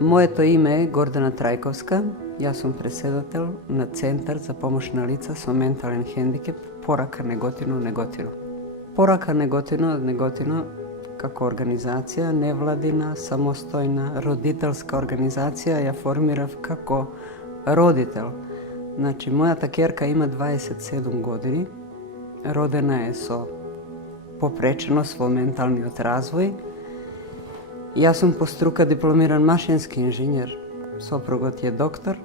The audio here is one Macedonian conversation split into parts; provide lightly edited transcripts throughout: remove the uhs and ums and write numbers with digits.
Моето име е Гордана Трајковска. Јас сум преседател на Центар за помош на лица со ментален хендикеп Порака Неготино. Порака Неготино како организација, невладина, самостојна, родителска организација, ја формирав како родител. Значи, мојата ќерка има 27 години, родена е со попреченост во менталниот развој. Јас сум по струка дипломиран машински инженер, сопругот е доктор.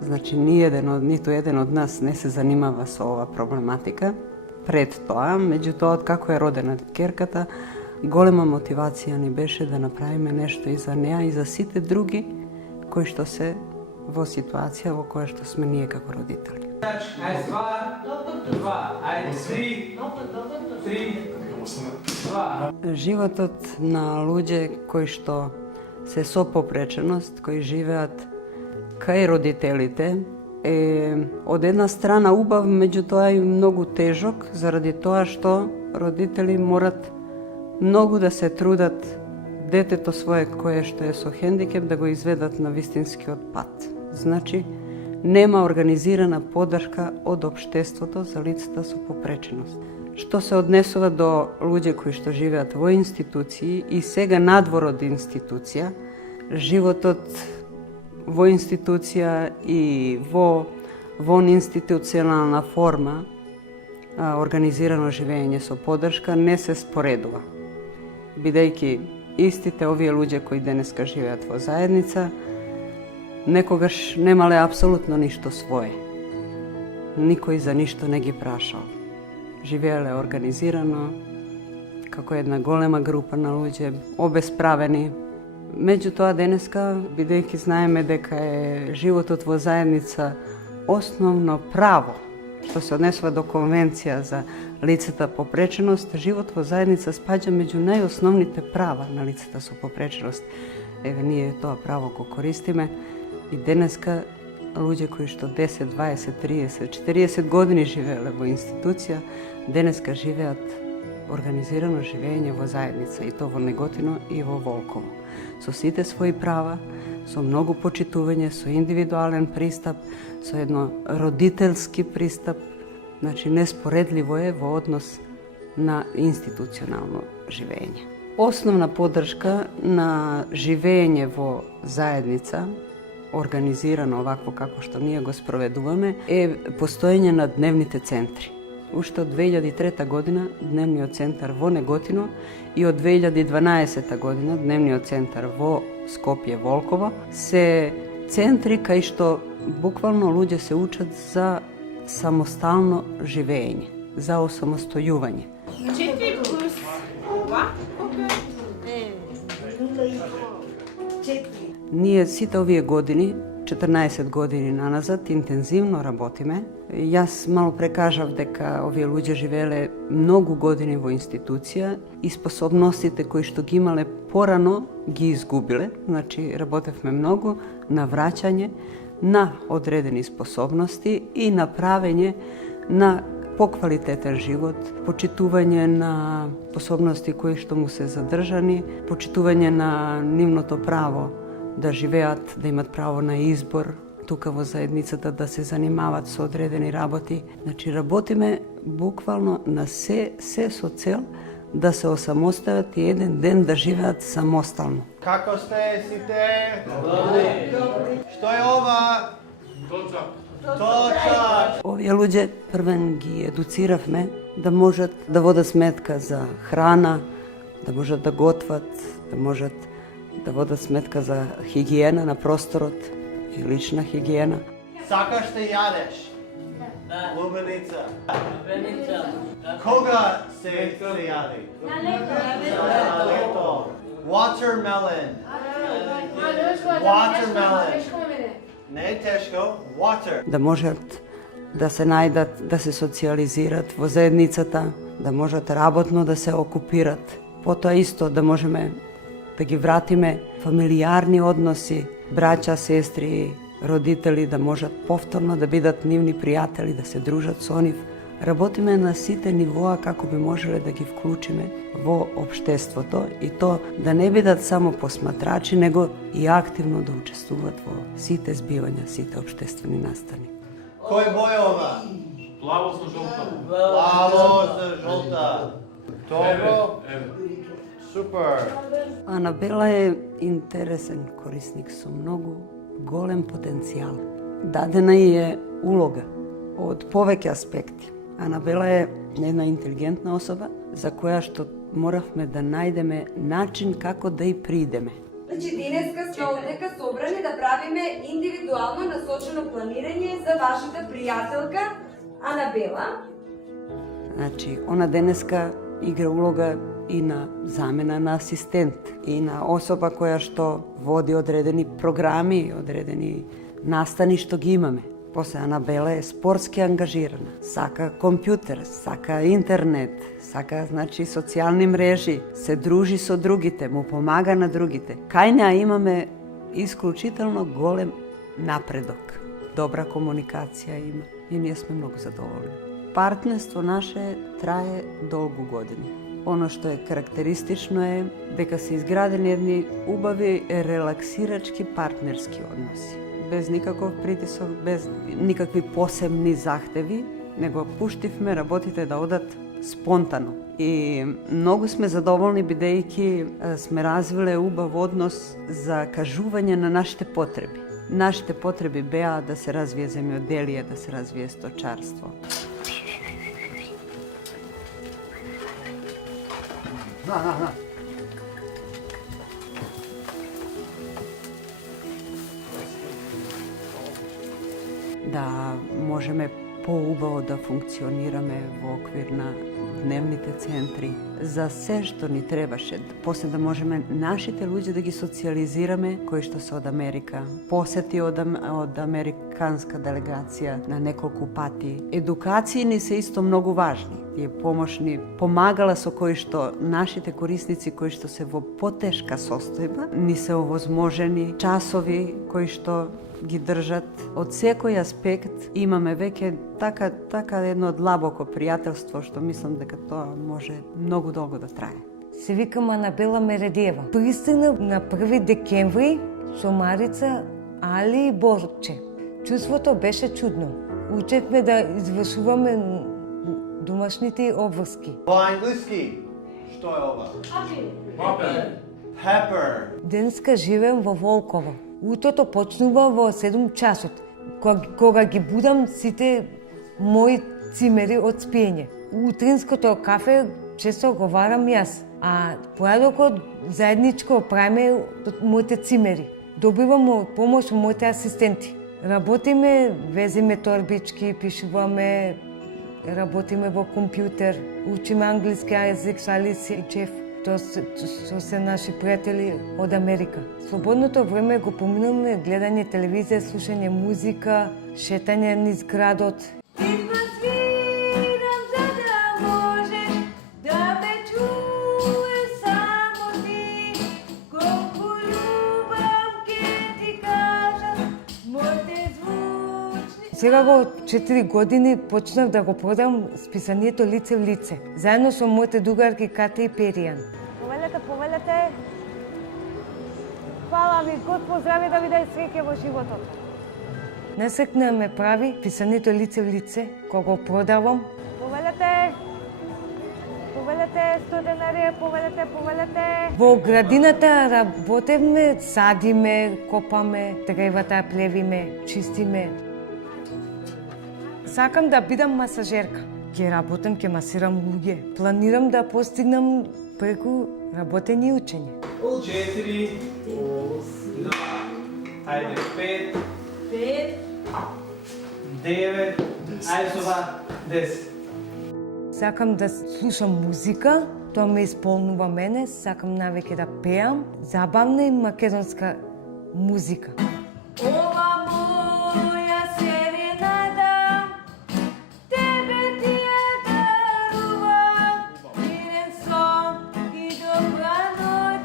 Значи, ниту еден од нас не се занимава со ова проблематика. Пред тоа, меѓутоа, од како е родена ќерката, голема мотивација ни беше да направиме нешто и за неа и за сите други кои што се во ситуација во која што сме ние како родители. Животот на луѓе кои што се со попреченост, кои живеат кај родителите, е од една страна убав, меѓутоа и многу тежок, заради тоа што родители морат многу да се трудат детето свое кое што е со хендикеп да го изведат на вистинскиот пат. Значи, нема организирана поддршка од општеството за лицата со попреченост. Што се однесува до луѓе кои што живеат во институции и сега надвор од институција, животот во институција и во институционална форма, организирано живење со поддршка не се споредува. Бидејќи истите овие луѓе кои денеска живеат во заедница, некогаш немале апсолутно ништо свое. Никој за ништо не ги прашал. Живееле организирано, како една голема група на луѓе, обесправени. Меѓутоа денеска, бидејќи знаеме дека е животот во заедница основно право, што се однесува до Конвенција за лицата попреченост, живот во заедница спаѓа меѓу најосновните права на лицата со попреченост. Еве, ние тоа право го користиме и денеска луѓе кои што 10, 20, 30, 40 години живееле во институција, денеска живеат организирано живење во заедница, и то во Неготино и во Волково. Со сите своји права, со многу почитување, со индивидуален пристап, со едно родителски пристап, значи неспоредливо е во однос на институционално живење. Основна поддршка на живење во заедница, организирано овакво како што ние го спроведуваме, е постоење на дневните центри. Уште од 2003 година дневниот центар во Неготино и од 2012 година дневниот центар во Скопје, Волково се центри кај што буквално луѓе се учат за самостално живење, за осамостојување. 4 плюс ова, Ние сите овие години, 14 години наназад, интензивно работиме. Јас мало прекажав дека овие луѓе живееле многу години во институција и способностите кои што ги имале порано ги изгубиле. Значи, работевме многу на враќање на одредени способности и на правење на поквалитетен живот, почитување на способности кои што му се задржани, почитување на нивното право да живеат, да имат право на избор, тука во заедницата да се занимават со одредени работи. Значи, работиме буквално на се со цел да се осамостават и еден ден да живеат самостално. Како сте сите? Добри. Што е ова? Точак. Овие луѓе првен ги едуциравме да можат да водат сметка за храна, да можат да готват, да можат да водат сметка за хигиена на просторот и лична хигиена. Сакаш да јадеш? Да. Лубеница. Лубеница. Кога се јади? На лето. Watermelon. Не е тешко. Water. Да можат да се најдат, да се социализират во заедницата, да можат работно да се окупират. Потоа исто да можеме да ги вратиме фамилијарни односи, браќа, сестри, родители, да можат повторно да бидат нивни пријатели, да се дружат со нив, Работиме на сите нивоа како би можеле да ги вклучиме во општеството и то да не бидат само посматрачи, него и активно да учествуваат во сите збивања, сите општествени настани. Кој боја ова? Плаво со жолта. Плаво со жолта. Добро. Супер. Анабела е интересен корисник со многу голем потенцијал. Дадена е улога од повеќе аспекти. Анабела е една интелигентна особа за која што моравме да најдеме начин како да и придеме. Значи, денеска сме овдека собрани да правиме индивидуално насочено планирање за вашата пријателка Анабела. Значи, она денеска игра улога и на замена на асистент, и на особа која што води одредени програми, одредени настани што ги имаме. После Анабела е спортски ангажирана, сака компјутер, сака интернет, сака значи социјални мрежи, се дружи со другите, му помага на другите. Кај неа имаме исклучително голем напредок. Добра комуникација има и ние сме многу задоволни. Партнерство наше трае долгу години. Оно што е карактеристично е дека се изградени едни убави релаксирачки партнерски односи. Без никаков притисок, без никакви посебни захтеви, него пуштивме работите да одат спонтано. И многу сме задоволни бидејќи сме развиле убав однос за кажување на нашите потреби. Нашите потреби беа да се развие земјоделие, да се развие сточарство. На. Да можеме поубаво да функционираме во оквир на дневните центри, за се што ни требаше, после да можеме нашите луѓе да ги социализираме, кои што се од Америка, посети од американска делегација на неколку пати. Едукации ни се исто многу важни. Тие помошни помагала со кои што нашите корисници кои што се во потешка состојба ни се овозможени часови кои што ги држат. Од секој аспект имаме веќе така едно длабоко пријателство што мислам дека тоа може многу долго да трае. Се викам Анабела Мередиева. Пристигнав на 1 декември со Марица, Али и Борче. Чувството беше чудно. Учевме да извршуваме домашните обврски. Во англиски, што е ова? Pepper. Денеска живеем во Волково. Утото почнува во 7 часот, кога ги будам сите мои цимери од спиење. Утринското кафе често го варам јас, а појадокот заедничко правиме од моите цимери. Добивам помош од моите асистенти. Работиме, везиме торбички, пишуваме, работиме во компјутер, учиме англиски јазик со Алиси и Чеф. Тоа се наши пријатели од Америка. Слободното време го поминуваме гледање телевизија, слушање музика, шетање низ градот. Сега во 4 години почнав да го продавам списанието Лице в лице, заедно со моите другарки Ката и Перијан. Повелете. Фала ви, Господ здраве да ви даде среќа во животот. Насекна ме прави писанието Лице в лице, кога го продавам. Повелете, студенарија, повелете. Во градината работевме, садиме, копаме, древата плевиме, чистиме. Сакам да бидам масажерка. Ќе работам, ќе масирам луѓе. Планирам да постигнам преку работење и учење. 4, 2, ајде 5, 9, ајде сова 10. Сакам да слушам музика, тоа ме исполнува мене, сакам навеќе да пеам, забавна и македонска музика. Ова моја серенада, тебе ти ја дарувам, мирен сон и добра ноќ,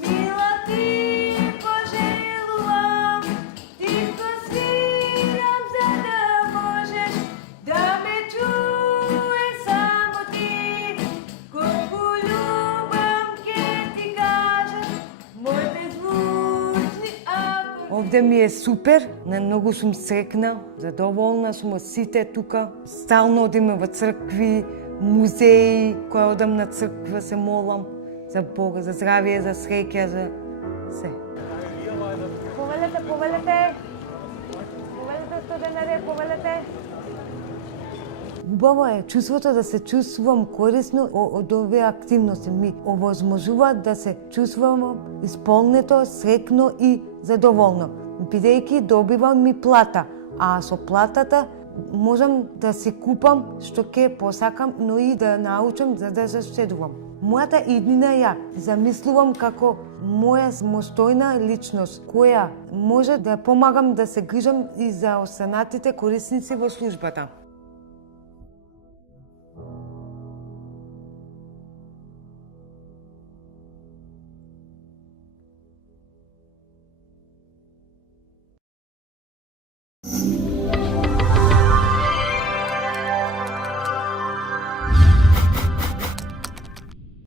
мила ти пожелувам, тихо свирам за да можеш да ме чуеш. сите ми е супер, многу сум срекна, задоволна сум од сите тука. Стално одиме во цркви, музеи, кога одам на црква се молам за Бога, за здравие, за среќа, за се. Повелете, повелете! Повелете студенаре, повелете! Убаво е чувството да се чувствувам корисно од овие активности. Ми овозможува да се чувствувам исполнето, срекно и задоволно, бидејќи добивам ми плата, а со платата можам да си купам што ќе посакам, но и да научам за да заштедувам. Мојата иднина ја замислувам како моја самостојна личност, која може да помагам да се грижам и за останатите корисници во службата.